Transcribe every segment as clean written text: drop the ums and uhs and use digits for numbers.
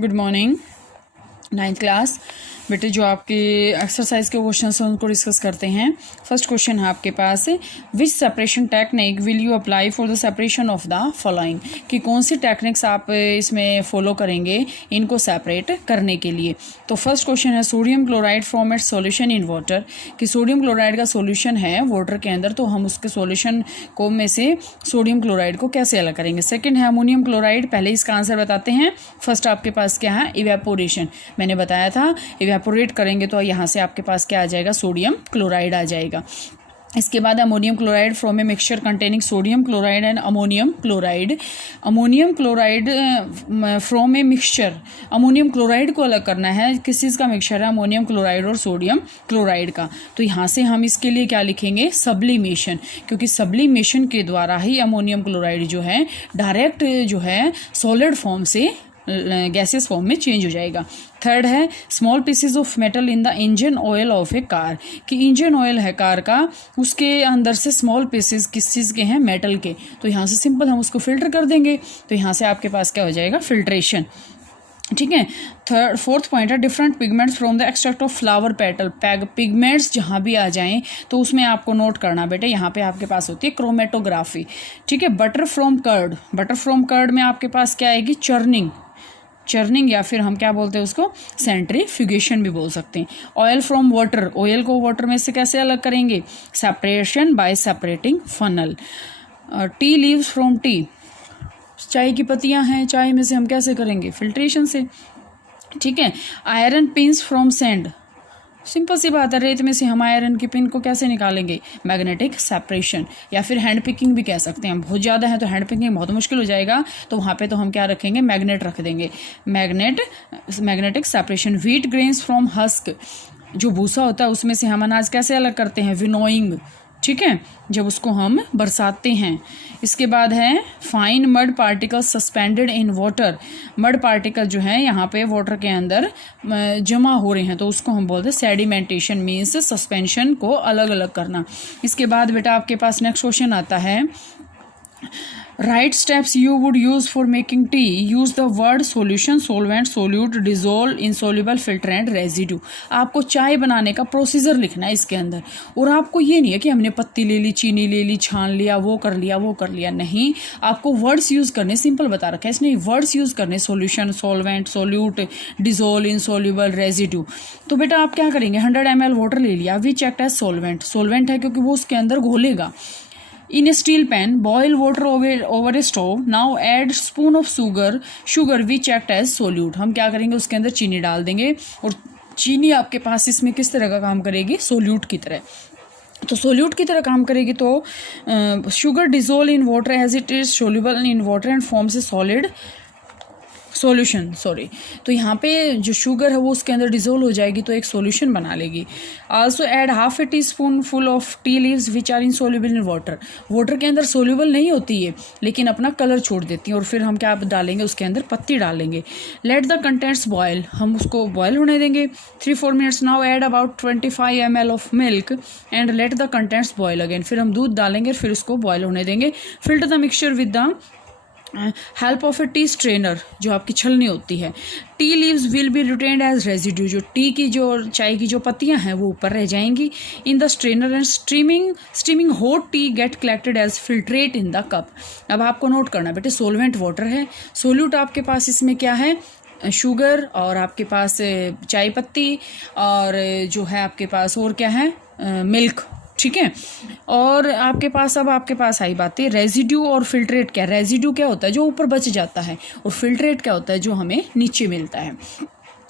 Good morning. Ninth class बेटे, जो आपके एक्सरसाइज के क्वेश्चन हैं उनको डिस्कस करते हैं। फर्स्ट क्वेश्चन है आपके पास, which separation technique will you apply for the separation of the following, कि कौन सी टेक्निक्स आप इसमें फॉलो करेंगे इनको सेपरेट करने के लिए। तो फर्स्ट क्वेश्चन है sodium chloride from its solution in water, कि सोडियम क्लोराइड का सॉल्यूशन है वाटर के अंदर, तो हम उसके सॉल्यूशन को में से सोडियम क्लोराइड को कैसे अलग करेंगे। सेकंड है अमोनियम क्लोराइड, पहले इसका आंसर बताते हैं। फर्स्ट आपके पास क्या है, इवेपोरेशन, मैंने बताया था इवेपोरेट करेंगे तो यहाँ से आपके पास क्या आ जाएगा, सोडियम क्लोराइड आ जाएगा। इसके बाद ammonium chloride from a mixture containing sodium chloride and ammonium chloride. Ammonium chloride from a mixture, ammonium chloride को अलग करना है, किस चीज़ का मिक्सचर है, अमोनियम क्लोराइड और सोडियम क्लोराइड का। तो यहाँ से हम इसके लिए क्या लिखेंगे, सब्लिमेशन, क्योंकि सब्लिमेशन के द्वारा ही अमोनियम क्लोराइड जो है डायरेक्ट जो है सॉलिड फॉर्म से गैसेस फॉर्म में चेंज हो जाएगा। थर्ड है small pieces of metal in the engine oil of A car, कि इंजन ऑयल है कार का, उसके अंदर से स्मॉल पीसेस किस चीज़ के हैं, मेटल के। तो यहाँ से सिंपल हम उसको फिल्टर कर देंगे, तो यहाँ से आपके पास क्या हो जाएगा, फिल्ट्रेशन। ठीक है। फोर्थ पॉइंट है different pigments from the extract of flower petal. Pigments जहाँ भी आ जाएं तो उसमें आपको नोट करना बेटे, यहाँ पे आपके पास होती है क्रोमेटोग्राफी। ठीक है। Butter from curd, butter from curd में आपके पास क्या आएगी, चर्निंग, चर्निंग या फिर हम क्या बोलते हैं उसको, सेंट्रीफ्यूगेशन भी बोल सकते हैं। ऑयल फ्रॉम वाटर, ऑयल को वाटर में से कैसे अलग करेंगे, separation by separating funnel. Tea leaves from T, चाय की पत्तियां हैं, चाय में से हम कैसे करेंगे, फिल्ट्रेशन से। ठीक है। Iron pins from sand, simple सी बात है, रेत में से हम आयरन की पिन को कैसे निकालेंगे, मैग्नेटिक सेपरेशन, या फिर हैंड पिकिंग भी कह सकते हैं। बहुत ज़्यादा है तो हैंड पिकिंग बहुत मुश्किल हो जाएगा, तो वहाँ पे तो हम क्या रखेंगे, मैग्नेट रख देंगे, magnetic separation. Wheat grains from husk, जो भूसा होता है उसमें से हम अनाज कैसे अलग करते हैं, विनोइंग। ठीक है, जब उसको हम बरसाते हैं। इसके बाद है fine mud particle suspended in water, mud particle जो है यहाँ पे वाटर के अंदर जमा हो रहे हैं, तो उसको हम बोलते हैं सेडिमेंटेशन, मीन्स सस्पेंशन को अलग अलग करना। इसके बाद बेटा आपके पास नेक्स्ट क्वेश्चन आता है, write steps you would use for making tea, use the word solution, solvent, solute, dissolve, insoluble, filtrant, residue. आपको चाय बनाने का प्रोसीजर लिखना है इसके अंदर, और आपको ये नहीं है कि हमने पत्ती ले ली, चीनी ले ली, छान लिया, वो कर लिया, वो कर लिया, नहीं, आपको वर्ड्स यूज करने, सिंपल बता रखा है इसने, वर्ड्स यूज करने, solution, solvent, solute, dissolve, insoluble, residue. तो बेटा आप क्या करेंगे, 100 ml वाटर ले लिया, which act as solvent, solvent है क्योंकि वो उसके अंदर घोलेगा। In a steel pan, boil water over a stove. Now add spoon of sugar which act as solute. हम क्या करेंगे, उसके अंदर चीनी डाल देंगे, और चीनी आपके पास इसमें किस तरह का काम करेगी, सोल्यूट की तरह। तो सोल्यूट की तरह काम करेगी। तो sugar dissolve in water as it is soluble in water and forms a solid solution, sorry. तो यहाँ पे जो शुगर है वो उसके अंदर डिजोल्व हो जाएगी, तो एक सॉल्यूशन बना लेगी। Also add half a tea spoon full of tea leaves which are insoluble in water, water के अंदर सोल्यूबल नहीं होती है लेकिन अपना कलर छोड़ देती हैं, और फिर हम क्या डालेंगे, उसके अंदर पत्ती डालेंगे। लेट द कंटेंट्स बॉयल, हम उसको बॉयल होने देंगे 3-4 minutes. Now add about 25 ml of milk and let the contents boil again, फिर हम दूध डालेंगे, फिर उसको बॉयल होने देंगे। Filter the mixture with the help of a tea strainer, जो आपकी छलनी होती है। Tea leaves will be retained as residue, जो टी की जो चाय की जो पत्तियां हैं वो ऊपर रह जाएंगी। In the strainer and steaming hot tea get collected as filtrate in the cup. अब आपको नोट करना बेटे, सोलवेंट वाटर है, सोल्यूट आपके पास इसमें क्या है, शुगर, और आपके पास चाय पत्ती, और जो है आपके पास और क्या है, मिल्क। ठीक है। और आपके पास अब आपके पास आई बात है रेजिड्यू और फिल्ट्रेट। क्या रेजिड्यू क्या होता है, जो ऊपर बच जाता है, और फिल्ट्रेट क्या होता है, जो हमें नीचे मिलता है,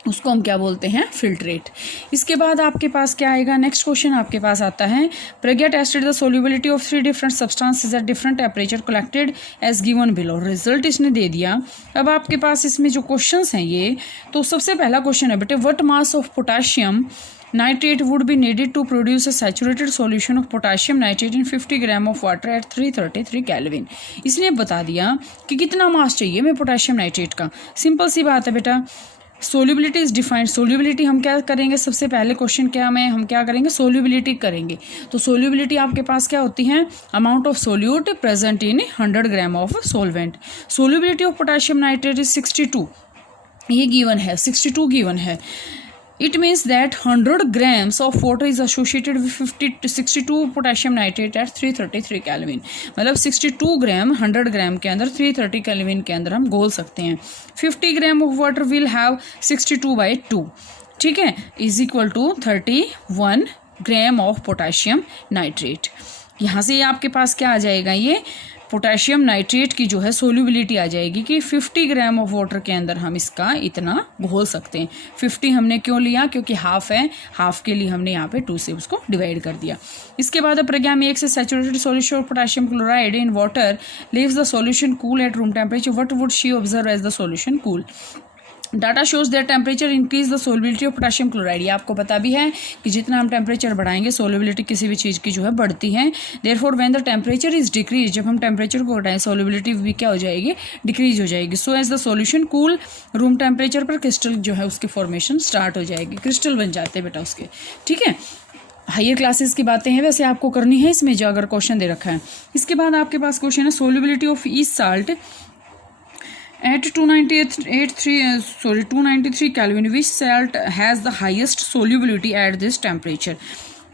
उसको हम क्या बोलते हैं, फिल्ट्रेट। इसके बाद आपके पास क्या आएगा, नेक्स्ट क्वेश्चन आपके पास आता है, Pragya tested the solubility of 3 different substances at different temperature collected as given below. Result इसने दे दिया। अब आपके पास इसमें जो क्वेश्चंस हैं ये, तो सबसे पहला क्वेश्चन है बेटे, what mass of potassium nitrate would be needed to produce a saturated solution of potassium nitrate in 50 gram of water at 333 Kelvin। इसने बता दिया कि कितना मास चाहिए हमें पोटेशियम नाइट्रेट का। सिंपल सी बात है बेटा, सोल्यूबिलिटी इज डिफाइंड। सोल्यूबिलिटी हम क्या करेंगे, सबसे पहले क्वेश्चन क्या में हम क्या करेंगे, सोल्यूबिलिटी करेंगे। तो सोल्यूबिलिटी आपके पास क्या होती है, amount of solute present in 100 gram of solvent. Solubility of potassium nitrate is 62, ये गिवन है, 62 गिवन है। It means that 100 grams of water is associated with 62 potassium nitrate at 333 kelvin. मतलब 62 ग्राम 100 ग्राम के अंदर 330 केल्विन के अंदर हम घोल सकते हैं। 50 gram of water will have 62/2, ठीक है, is equal to 31 gram of potassium nitrate. यहाँ से आपके पास क्या आ जाएगा, ये पोटेशियम नाइट्रेट की जो है सोल्यूबिलिटी आ जाएगी कि 50 ग्राम ऑफ वाटर के अंदर हम इसका इतना घोल सकते हैं। 50 हमने क्यों लिया, क्योंकि हाफ है, हाफ के लिए हमने यहाँ पे 2 से उसको डिवाइड कर दिया। इसके बाद प्रज्ञा में 1 से saturated solution of potassium chloride in water leaves the solution cool at room temperature, what would she observe as the solution cool. Data shows that temperature increase the solubility of potassium chloride. ये आपको पता भी है कि जितना हम temperature बढ़ाएंगे solubility किसी भी चीज़ की जो है बढ़ती है। Therefore when the temperature is decrease, जब हम टेम्परेचर को घटाएं सोलिबिलिटी भी क्या हो जाएगी, डिक्रीज हो जाएगी। So as the solution cool, room temperature पर क्रिस्टल जो है उसकी फॉर्मेशन स्टार्ट हो जाएगी, क्रिस्टल बन जाते हैं बेटा उसके, ठीक है। हायर क्लासेस की बातें हैं, वैसे आपको करनी है इसमें जो अगर क्वेश्चन दे रखा है। इसके बाद आपके पास क्वेश्चन है solubility of each salt at 293 Kelvin, which salt has the highest solubility at this temperature।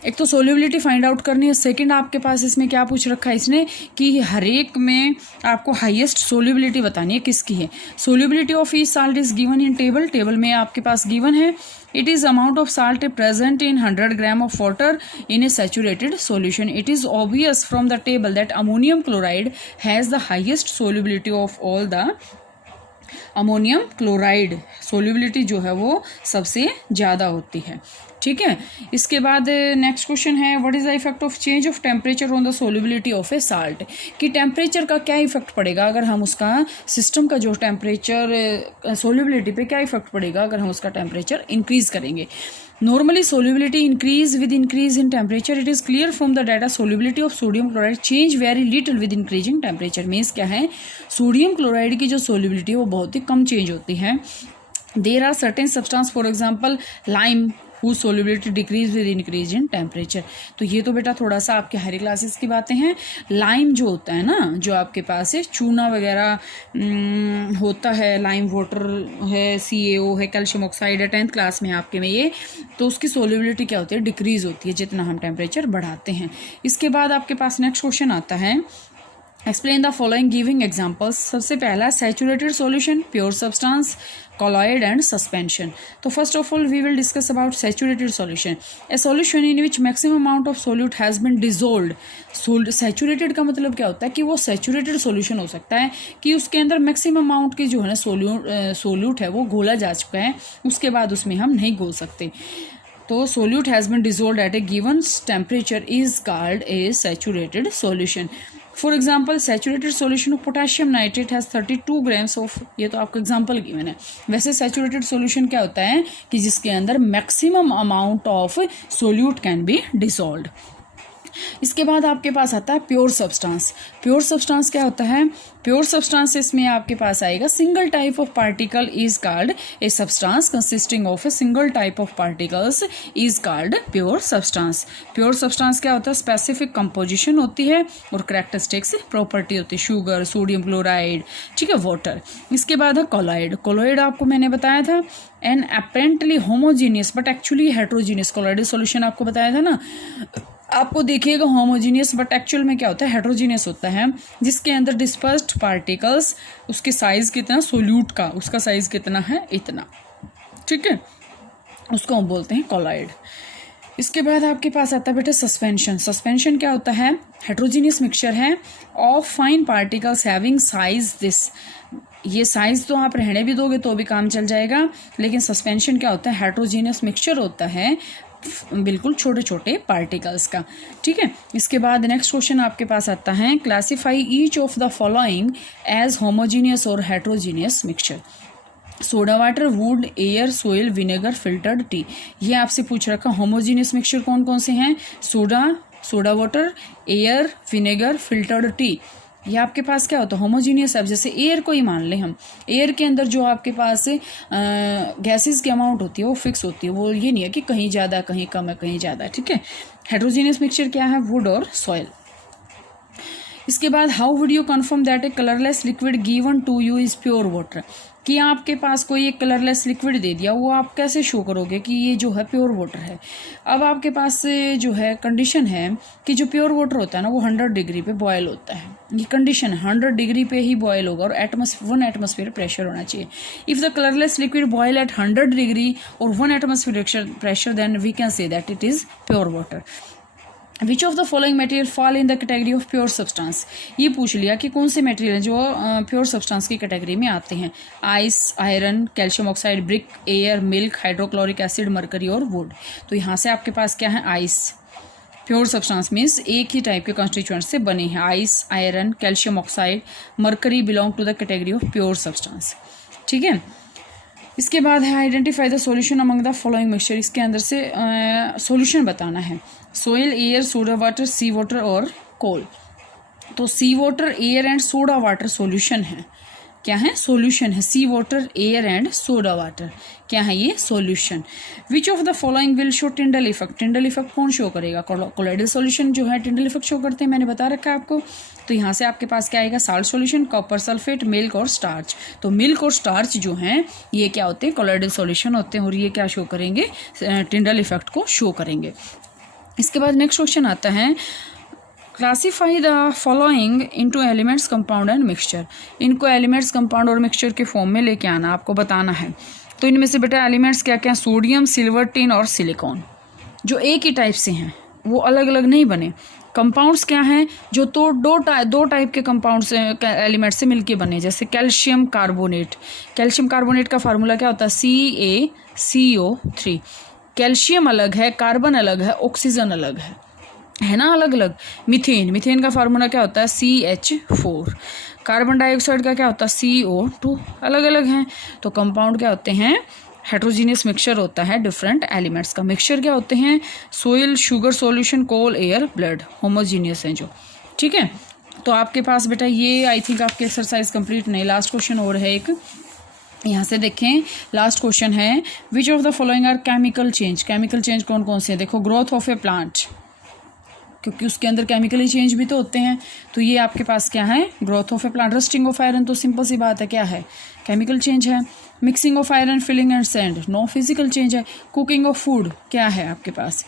एक तो सोल्यूबिलिटी फाइंड आउट करनी है, सेकंड आपके पास इसमें क्या पूछ रखा है इसने कि हर एक में आपको हाईएस्ट सोल्यूबिलिटी बतानी है किसकी है। Solubility of each salt is given in table, table में आपके पास गिवन है। It is amount of salt present in 100 gram of water in A saturated solution. It is obvious from the table that ammonium chloride has the highest solubility of all the ammonium chloride, solubility जो है वो सबसे ज़्यादा होती है, ठीक है। इसके बाद नेक्स्ट क्वेश्चन है what is the effect of change of temperature on the solubility of A salt. कि टेम्परेचर का क्या इफेक्ट पड़ेगा अगर हम उसका सिस्टम का जो टेम्परेचर सोल्यूबिलिटी पे क्या इफेक्ट पड़ेगा अगर हम उसका टेम्परेचर इंक्रीज करेंगे। Normally solubility increase with increase in temperature. It is clear from the data solubility of sodium chloride change very little with increasing temperature। Means क्या है, सोडियम क्लोराइड की जो सोल्यूबिलिटी है वो बहुत ही कम चेंज होती है। There are certain substance for example lime whose solubility decrease with increase in temperature। तो ये तो बेटा थोड़ा सा आपके हायर क्लासेस की बातें हैं। लाइम जो होता है ना, जो आपके पास है चूना वगैरह होता है, लाइम वाटर है, CaO है, कैल्शियम ऑक्साइड है, 10th क्लास में आपके में ये, तो उसकी सोल्यूबिलिटी क्या होती है, डिक्रीज होती है जितना हम टेम्परेचर बढ़ाते हैं। इसके बाद आपके पास नेक्स्ट क्वेश्चन आता है explain the following giving examples. सबसे पहला saturated solution, pure substance, colloid and suspension। तो first of all we will discuss about saturated solution. A solution in which maximum amount of solute has been dissolved. Saturated का मतलब क्या होता है कि वो सैचुरेटेड सॉल्यूशन हो सकता है कि उसके अंदर मैक्सिमम अमाउंट की जो है ना सोल्यूट है वो घोला जा चुका है, उसके बाद उसमें हम नहीं घोल सकते। तो solute has been dissolved at a given temperature is called a saturated solution. For example saturated solution of potassium nitrate has 32 grams of, ये तो आपको एग्जाम्पल गिवन है। वैसे सैचुरेटेड सॉल्यूशन क्या होता है कि जिसके अंदर maximum amount of solute can be dissolved. इसके बाद आपके पास आता है प्योर सब्सटेंस। प्योर सब्सटेंस क्या होता है, प्योर सब्सटेंस इसमें आपके पास आएगा single type of particle is called a substance consisting of a single type of particles is called pure substance. Pure substance क्या होता है, स्पेसिफिक कंपोजिशन होती है और कैरेक्टरिस्टिक्स प्रॉपर्टी होती है, शुगर, सोडियम क्लोराइड, ठीक है, वाटर। इसके बाद है कोलॉइड। कोलॉइड आपको मैंने बताया था an apparently homogeneous but actually heterogeneous colloidal solution आपको बताया था ना। आपको देखिएगा होमोजीनियस बट एक्चुअल में क्या होता है, हेट्रोजीनियस होता है, जिसके अंदर डिस्पर्स्ड पार्टिकल्स, उसके साइज कितना, सोल्यूट का उसका साइज कितना है, इतना, ठीक है, उसको हम बोलते हैं कोलॉइड। इसके बाद आपके पास आता है बेटा सस्पेंशन। सस्पेंशन क्या होता है, हेट्रोजीनियस मिक्सचर है of fine particles having size this. ये साइज तो आप रहने भी दोगे तो भी काम चल जाएगा, लेकिन सस्पेंशन क्या होता है, हेट्रोजीनियस मिक्सचर होता है बिल्कुल छोटे छोटे पार्टिकल्स का, ठीक है। इसके बाद नेक्स्ट क्वेश्चन आपके पास आता है classify each of the following as homogeneous और heterogeneous mixture. Soda water, wood, air, soil, vinegar, filtered tea. ये आपसे पूछ रखा होमोजीनियस मिक्सचर कौन कौन से हैं, soda water, air, vinegar, filtered tea. ये आपके पास क्या होता है होमोजीनियस। अब जैसे एयर को ही मान लें हम, एयर के अंदर जो आपके पास गैसेस की अमाउंट होती है वो फिक्स होती है, वो ये नहीं है कि कहीं ज़्यादा कहीं कम है कहीं ज़्यादा, ठीक है। हेट्रोजीनियस मिक्सचर क्या है, वुड और सॉइल। इसके बाद how would you confirm that a colourless liquid given to you is pure water, कि आपके पास कोई एक कलरलेस लिक्विड दे दिया, वो आप कैसे शो करोगे कि ये जो है प्योर वाटर है। अब आपके पास जो है कंडीशन है कि जो प्योर वाटर होता है ना वो 100 डिग्री पे बॉयल होता है, ये कंडीशन है 100 डिग्री पे ही बॉयल होगा और 1 एटमॉस्फेयर प्रेशर होना चाहिए। If the colourless liquid boil at 100 degree और 1 atmosphere pressure then we can say that it is pure water. Which of the following material fall in the category of pure substance, ये पूछ लिया कि कौन से material जो pure substance की category में आते हैं। Ice, iron, calcium oxide, brick, air, milk, hydrochloric acid, mercury और वुड। तो यहाँ से आपके पास क्या है, आइस। प्योर सब्सटेंस मीन्स एक ही टाइप के कॉन्स्टिट्यूएंट से बने हैं, ice, iron, calcium oxide, mercury belong to the category of pure substance. ठीक है, इसके बाद है identify the solution among the following mixture, इसके अंदर से सॉल्यूशन बताना है। Soil, air, soda water, sea water और कोल। तो sea water, air and soda water solution है, क्या है, सॉल्यूशन है। Sea water, air and soda water क्या है, ये solution. Which of the following will show Tyndall effect, Tyndall effect कौन शो करेगा, कोलाइडल सॉल्यूशन जो है टिंडल इफेक्ट शो करते हैं, मैंने बता रखा है आपको। तो यहाँ से आपके पास क्या आएगा, salt solution, copper sulphate, milk और स्टार्च। तो मिल्क और स्टार्च जो हैं ये क्या होते हैं, कोलाइडल सॉल्यूशन होते हैं और ये क्या शो करेंगे, टिंडल इफेक्ट को शो करेंगे। इसके बाद नेक्स्ट क्वेश्चन आता है, classify the following into elements, compound and mixture. इनको एलिमेंट्स, कंपाउंड और मिक्सचर के फॉर्म में लेके आना, आपको बताना है। तो इनमें से बेटा एलिमेंट्स क्या क्या, सोडियम, सिल्वर, टिन और सिलिकॉन, जो एक ही टाइप से हैं, वो अलग अलग नहीं बने। कंपाउंड्स क्या हैं, जो तो दो टाइप के कंपाउंड्स एलिमेंट से मिलके बने, जैसे कैल्शियम कार्बोनेट। कैल्शियम कार्बोनेट का फार्मूला क्या होता है, CaCO3। कैल्शियम अलग है, कार्बन अलग है, ऑक्सीजन अलग है ना, अलग अलग। मीथेन का फार्मूला क्या होता है, CH4। कार्बन डाइऑक्साइड का क्या होता है, CO2। अलग अलग हैं। तो कंपाउंड क्या होते हैं, हेट्रोजीनियस मिक्सचर होता है डिफरेंट एलिमेंट्स का। मिक्सचर क्या होते हैं, soil, sugar solution, coal, air, blood. Homogeneous हैं जो, ठीक है। तो आपके पास बेटा ये आई थिंक आपकी एक्सरसाइज कंप्लीट नहीं, लास्ट क्वेश्चन और है एक, यहाँ से देखें। लास्ट क्वेश्चन है, which of the following are chemical change. Chemical change कौन कौन से हैं, देखो, ग्रोथ ऑफ ए प्लांट, क्योंकि उसके अंदर केमिकली चेंज भी तो होते हैं। तो ये आपके पास क्या है, growth of a plant. Rusting of iron तो सिंपल सी बात है, क्या है, केमिकल चेंज है। Mixing of iron, filing and sand, no physical change है। कुकिंग ऑफ फूड क्या है आपके पास,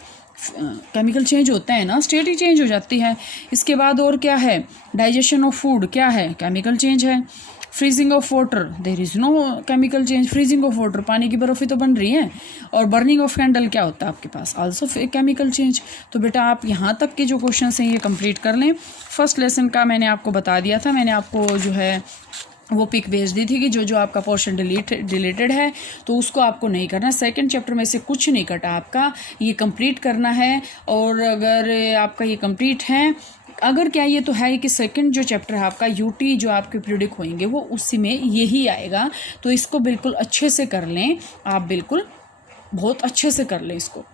केमिकल चेंज होता है ना, स्टेट ही चेंज हो जाती है। इसके बाद और क्या है, डाइजेशन ऑफ फूड क्या है, केमिकल चेंज है। Freezing of water, there is no chemical change. Freezing of water, पानी की बर्फ ही तो बन रही है। और बर्निंग ऑफ कैंडल क्या होता है आपके पास, आल्सो केमिकल चेंज। तो बेटा आप यहाँ तक के जो क्वेश्चन हैं ये कंप्लीट कर लें। फर्स्ट लेसन का मैंने आपको बता दिया था, मैंने आपको जो है वो पिक भेज दी थी कि जो आपका पोर्शन डिलीटेड है तो उसको आपको नहीं करना। सेकंड चैप्टर में से कुछ नहीं कटा आपका, ये कंप्लीट करना है। और अगर आपका ये कंप्लीट है, अगर क्या ये तो है कि सेकंड जो चैप्टर है आपका यूटी जो आपके पीरियडिक होंगे वो उसी में यही आएगा। तो इसको बिल्कुल अच्छे से कर लें आप, बिल्कुल बहुत अच्छे से कर लें इसको।